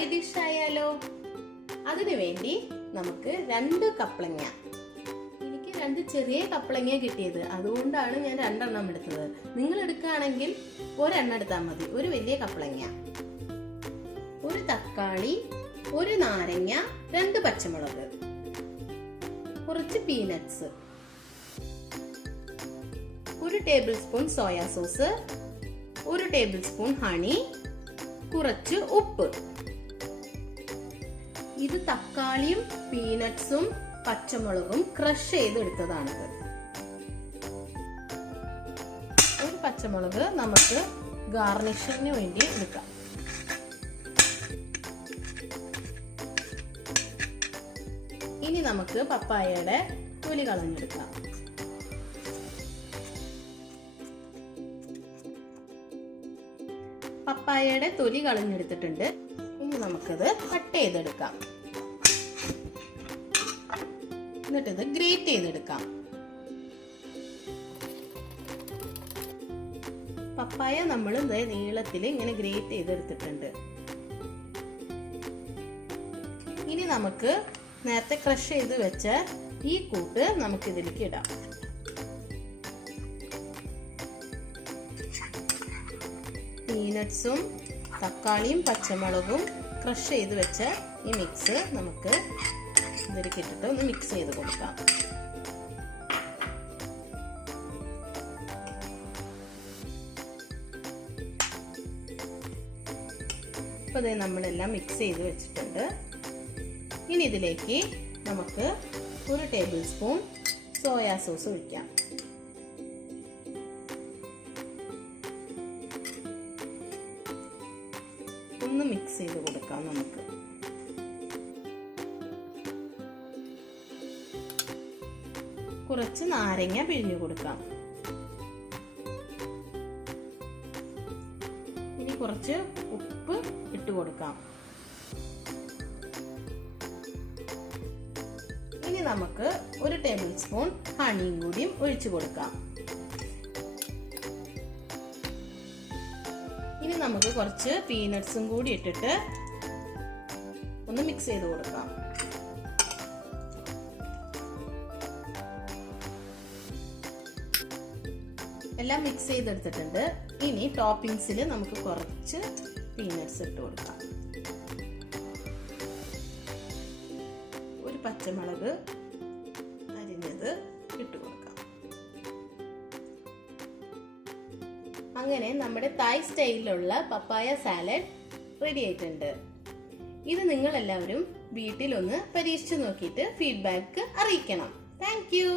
Side dish ആയാലോ? അതിനുവേണ്ടി നമുക്ക് 2 കപ്ലങ്ങ, എനിക്ക് 2 ചെറിയ കപ്ലങ്ങ കിട്ടിയത്, അതുകൊണ്ടാണ് ഞാൻ 2 എണ്ണം എടുത്തത്. നിങ്ങൾ എടുക്കുകയാണെങ്കിൽ 1 എണ്ണം എടുത്താൽ മതി. ഒരു വലിയ കപ്ലങ്ങ, 1 തക്കാളി, 1 നാരങ്ങ, 2 പച്ചമുളക്, കുറച്ച് peanuts, 1 table spoon soya sauce, 1 table spoon honey, കുറച്ച് ഉപ്പ്. ഇത് തക്കാളിയും പീനട്സും പച്ചമുളകും ക്രഷ് ചെയ്തെടുത്തതാണിത്. 1 പച്ചമുളക് നമുക്ക് ഗാർണിഷിങ്ങിന് വേണ്ടി എടുക്കാം. ഇനി നമുക്ക് പപ്പായയുടെ തൊലി കളഞ്ഞെടുക്കാം. പപ്പായയുടെ തൊലി കളഞ്ഞെടുത്തിട്ടുണ്ട്. ഇനി നമുക്കത് കട്ട് ചെയ്തെടുക്കാം. എന്നിട്ടിത് ഗ്രേറ്റ് ചെയ്തെടുക്കാം. പപ്പായ നമ്മൾ നീളത്തിൽ ഇങ്ങനെ ഗ്രേറ്റ് ചെയ്തെടുത്തിട്ടുണ്ട്. ഇനി നമുക്ക് നേരത്തെ ക്രഷ് ചെയ്ത് വെച്ച ഈ കൂട്ട് നമുക്ക് ഇതിലേക്ക് ഇടാം. പീനട്സും തക്കാളിയും പച്ചമുളകും ക്രഷ് ചെയ്ത് വെച്ച ഈ മിക്സ് നമുക്ക് ഇതിലേക്ക് ഇട്ടിട്ട് ഒന്ന് മിക്സ് ചെയ്ത് കൊടുക്കാം. അപ്പോൾ ഇത് നമ്മളെല്ലാം മിക്സ് ചെയ്ത് വെച്ചിട്ടുണ്ട്. ഇനി ഇതിലേക്ക് നമുക്ക് 1 ടേബിൾ സ്പൂൺ സോയാ സോസ് ഒഴിക്കാം. ഒന്ന് മിക്സ് ചെയ്ത് കൊടുക്കാം. നമുക്ക് കുറച്ച് നാരങ്ങ പിഴിഞ്ഞു കൊടുക്കാം. ഇനി കുറച്ച് ഉപ്പ് ഇട്ട് കൊടുക്കാം. ഇനി നമുക്ക് 1 ടേബിൾ സ്പൂൺ ഹണിയും കൂടിയും ഒഴിച്ചു കൊടുക്കാം. ഇനി നമുക്ക് കുറച്ച് പീനട്സും കൂടി ഇട്ടിട്ട് ഒന്ന് മിക്സ് ചെയ്ത് കൊടുക്കാം. എല്ലാം മിക്സ് ചെയ്തെടുത്തിട്ടുണ്ട്. ഇനി ടോപ്പിംഗ്സിൽ നമുക്ക് കുറച്ച് പീനട്സ് ഇട്ട് കൊടുക്കാം. 1 പച്ചമുളക് അരിഞ്ഞത് ഇട്ട് കൊടുക്കാം. അങ്ങനെ നമ്മുടെ തായ് സ്റ്റൈലിലുള്ള പപ്പായ സാലഡ് റെഡി ആയിട്ടുണ്ട്. ഇത് നിങ്ങൾ എല്ലാവരും വീട്ടിലൊന്ന് പരീക്ഷിച്ചു നോക്കിയിട്ട് ഫീഡ്ബാക്ക് അറിയിക്കണം. Thank you.